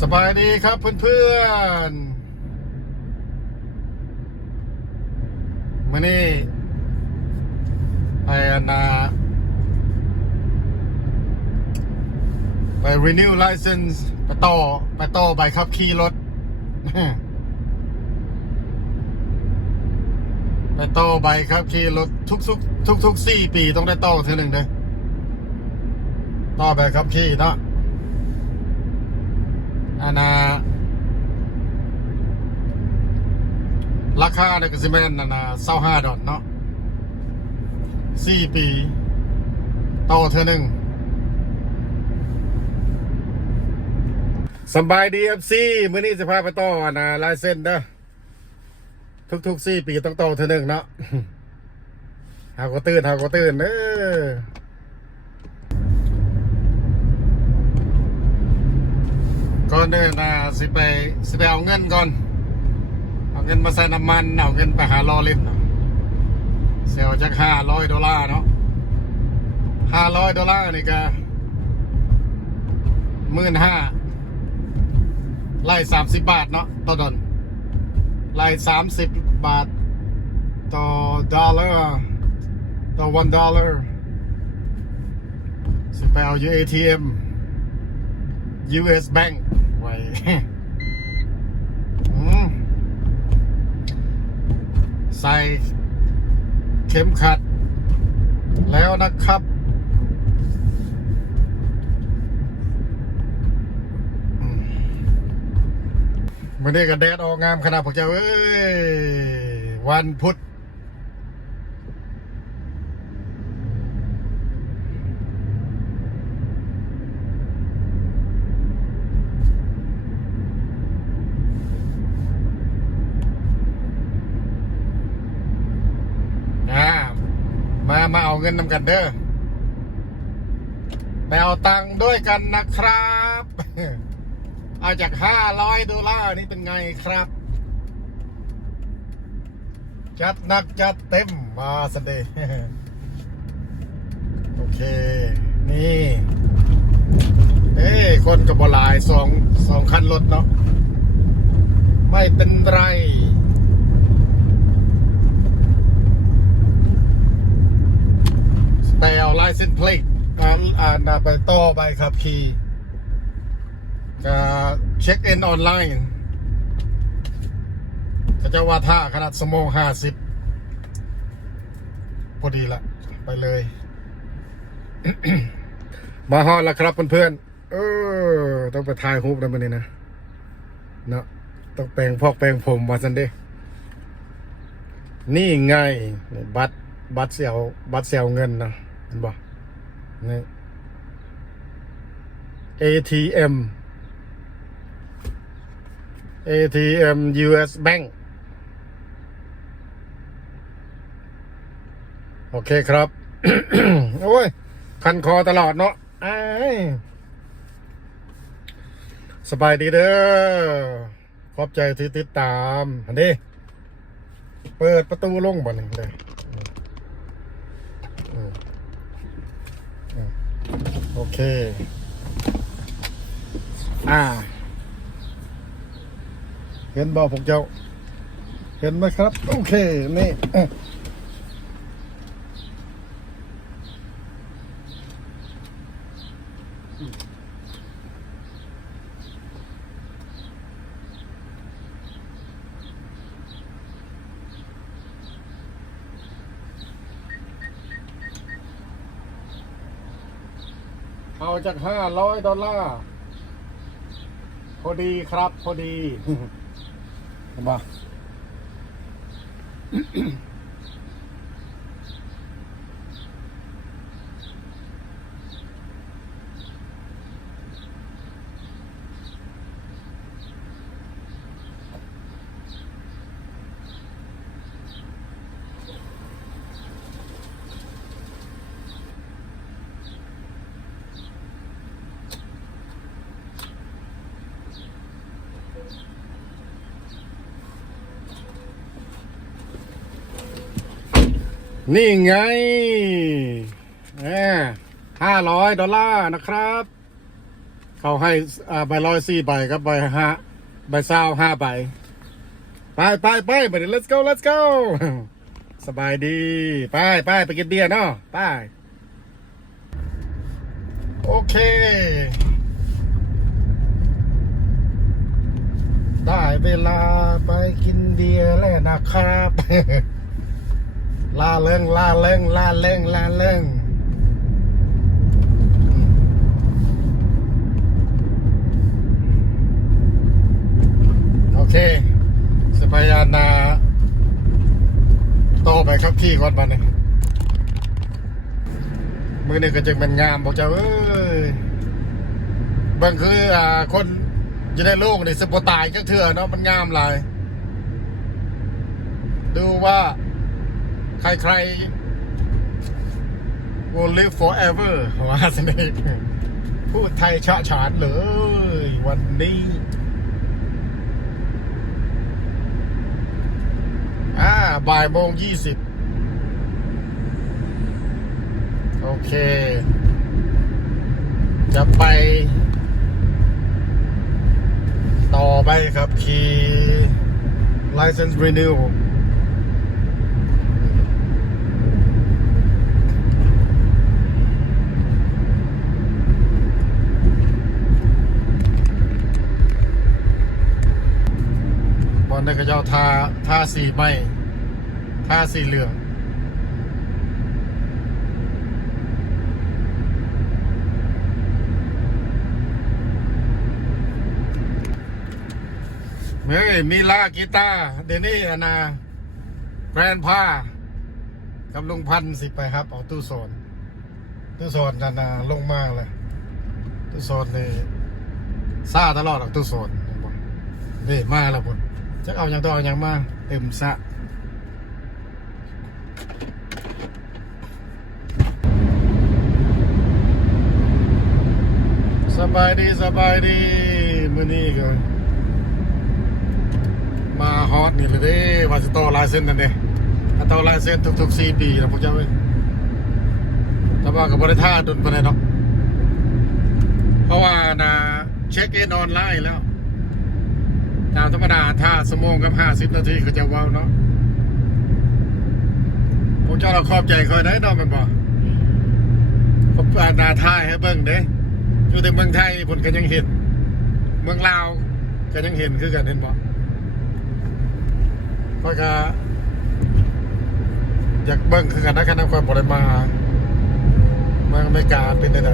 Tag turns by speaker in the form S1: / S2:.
S1: สบายดีครับเพื่อนๆมานี่ไปอนา ไป renew license ไปต่อ ไปต่อใบขับขี่รถ ไปต่อใบขับขี่รถทุกทุกทุกทุกๆสี่ปีต้องได้ต่อเท่าหนึ่งเด้อต่อใบขับขี่เนาะ อันนาราคาเนี่ยก็สิแม่นอันนาเศร้าห้าดอลเนาะสี่ปีต่อเธอหนึ่งสบายดีเอฟซีมื้อนี้จะพาไปต่ออันนาลายเส้นเด้อทุกๆสี่ปีต้องต่อเธอหนึ่งเนาะหาก็ตื่นหาก็ตื่นเด้อ ก่อนเดินนะสิไปสิไปเอาเงินก่อน เอาเงินมาใส่น้ำมันเอาเงินไปหารอเล่นเนาะเสียจากห้าร้อยดอลลาร์เนาะห้าร้อยดอลลาร์นี่ก็หมื่นห้าไล่สามสิบบาทเนาะต่อดอนไล่สามสิบบาท ต่อดอลลาร์ต่อวันดอลลาร์สิไปเอาอยู่ ATM US Bank ใส่เข็มขัด แล้วนะครับมวันนี้ก็แดดออกงามขนาดพวกเจ้าเอ้ย วันพุธ อ่า มาเอาเงินนำกันเด้อไปเอาตังค์ด้วยกันนะครับ เอาจากห้าร้อยดอลลาร์นี่เป็นไงครับ จัดหนักจัดเต็มมาสเดย์โอเค นี่เอ้คนกับบหลายสองสองคันรถเนาะไม่เป็นไร ไปเอาไลเซนเพลท อ่านอ่าไปต่อใบขับขี่เช็คอินออนไลน์ก็จะว่าท่าขนาดสมองห้าสิบพอดีละ ไปเลย มาฮอดแล้วครับเพื่อนๆเออ ต้องไปถ่ายรูปนะมันนี่นะเนาะต้องแปลงพอกแปลงผมมาสันเด้นี่ไง บัตรบัตรเสียวบัตรเสียวเงินนะเห็นบ่นี่ ATM ATM US Bank โอเคครับ โอ้ย คันคอตลอดเนาะสบายดีเด้อ ขอบใจที่ติดตามอันนี้เปิดประตูลงบ่หนึ่งเลยโอเค อ่า เห็นบ่พวกเจ้า เห็นไหมครับ โอเค นี่เอาจากห้าร้อยดอลลาร์ พอดีครับ พอดีเห็นปะ นี่ไงห้าร้อยดอลลาร์นะครับ เขาให้อ่าใบร้อยสี่ใบครับใบห้าใบเศร้าห้าใบ ไปไปไปไปเด let's go let's go สบายดี ไปไปไปกินเบียร์เนาะไป โอเค ได้เวลาไปกินเบียร์แล้วนะครับ ล่าเล่งล่าเล่งล่าเล่งล่าเล่งโอเคสพยานาโตไปครับที่ก่อนมาเนี่ยมือนี่ก็จึงเป็นงามบอกเจ้าเอ้ยบางคืออ่าคนจะได้ลูกนี่สปตายก็เถื่อเนาะมันงามหลายดูว่า ใครๆ will live forever ว่าสนิทพูดไทยชะฉานเลย วันนี้อ่าบ่ายโมงยี่สิบโอเค จะไป ต่อไปครับขี่ license renew บอลได้กระเจ้าทาทาสีไหมทาสีเหลืองเฮ้ยมีลากีตาเดนี่อะนาแกรนพากับลุงพันสิไปครับเอาตู้โซนตู้โซนนานาลงมากเลยตู้โซนนี่ซ่าตลอดออกตู้โซนนี่มาแล้วพุ่น จะเอาอย่างตัวเอาอย่างมาเต็มสะสบายดีสบายดีมือนี้ก็มาฮอตนี่เลยเด้ว่าจะต่อลายเส้นนั่นเด้ถ้าต่อลายเส้นทุกๆ4ปีนะพวกเจ้าเอ้ยแต่ว่ากับบริท่าดุนปานใดเนาะเพราะว่านะเช็คเอนออนไลน์แล้ว ตามธรรมดาถ้าสมองกับห้าสิบนาทีก็จะว้าวเนาะผมเจ้าเราขอบใจคอยได้ดอกแมันบอกผมอาณาท่ายให้เบิ่งเด้อยู่ในเมืองไทยผมก็ยังเห็น เมืองลาวก็ยังเห็นคือกันเห็นบ่ก็ก็อยากเบิ่งคือกันนะคณะความบริมาเมืองอเมริกาเป็นยังไง